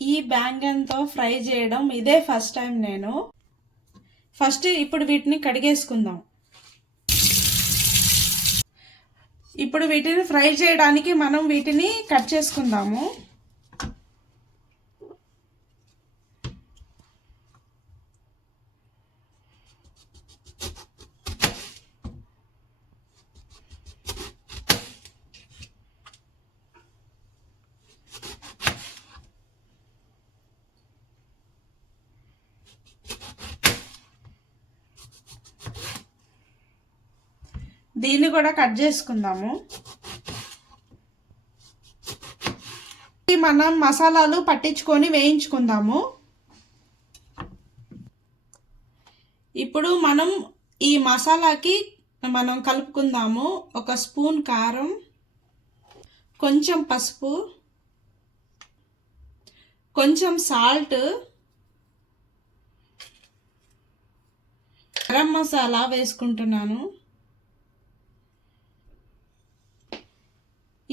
ఈ బ్యాంగన్తో ఫ్రై చేయడం ఇదే ఫస్ట్ టైం నేను. ఇప్పుడు వీటిని కడిగేసుకుందాం. ఇప్పుడు వీటిని ఫ్రై చేయడానికి మనం వీటిని కట్ చేసుకుందాము. దీన్ని కూడా కట్ చేసుకుందాము. మనం మసాలాలు పట్టించుకొని వేయించుకుందాము. ఇప్పుడు మనం ఈ మసాలాకి మనం కలుపుకుందాము. 1 స్పూన్ కారం, కొంచెం పసుపు, కొంచెం సాల్ట్, గరం మసాలా వేసుకుంటున్నాను.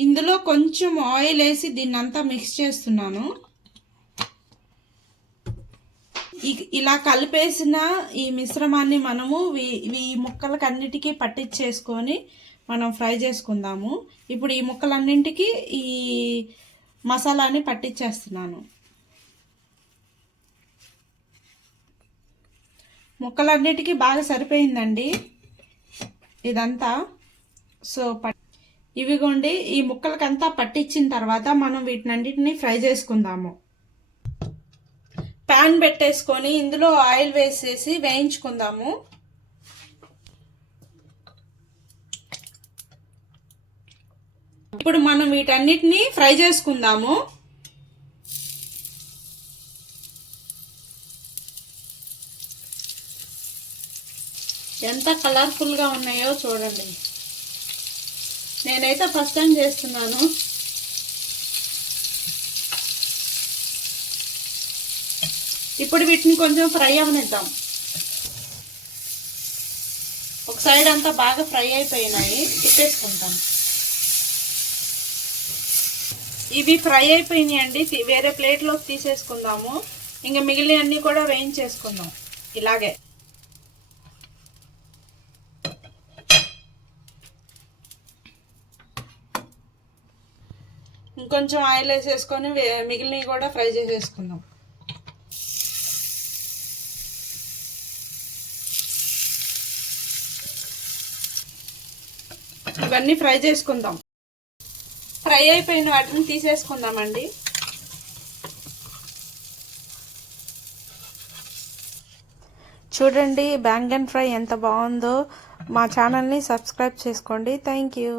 ఇందులో కొంచెం ఆయిల్ వేసి దీన్నంతా మిక్స్ చేస్తున్నాను. ఇలా కలిపేసిన ఈ మిశ్రమాన్ని మనము ఈ ముక్కలకన్నిటికీ పట్టించేసుకొని మనం ఫ్రై చేసుకుందాము. ఇప్పుడు ఈ ముక్కలన్నింటికి ఈ మసాలాని పట్టించేస్తున్నాను. ముక్కలన్నిటికీ బాగా సరిపోయిందండి ఇదంతా. సో ఇవిగోండి, ఈ ముక్కలకంతా పట్టించిన తర్వాత మనం వీటినన్నిటిని ఫ్రై చేసుకుందాము. ప్యాన్ పెట్టేసుకొని ఇందులో ఆయిల్ వేసేసి వేయించుకుందాము. ఇప్పుడు మనం వీటన్నిటిని ఫ్రై చేసుకుందాము. ఎంత కలర్ఫుల్గా ఉన్నాయో చూడండి. నేనైతే ఫస్ట్ టైం చేస్తున్నాను. ఇప్పుడు వీటిని కొంచెం ఫ్రై అవనిద్దాం. ఒక సైడ్ అంతా బాగా ఫ్రై అయిపోయినాయి, తిప్పేసుకుంటాం. ఇవి ఫ్రై అయిపోయినాయి అండి, వేరే ప్లేట్లోకి తీసేసుకుందాము. ఇంకా మిగిలిన అన్నీ కూడా వేయించేసుకుందాం ఇలాగే. ఇంకొంచెం ఆయిల్ వేసేసుకొని మిగిలినవి కూడా ఫ్రై చేసేసుకుందాం. ఇవన్నీ ఫ్రై చేసుకుందాం. ఫ్రై అయిపోయిన వాటిని తీసేసుకుందామండి. చూడండి బ్యాంగన్ ఫ్రై ఎంత బాగుందో. మా ఛానల్ని సబ్స్క్రైబ్ చేసుకోండి. Thank you.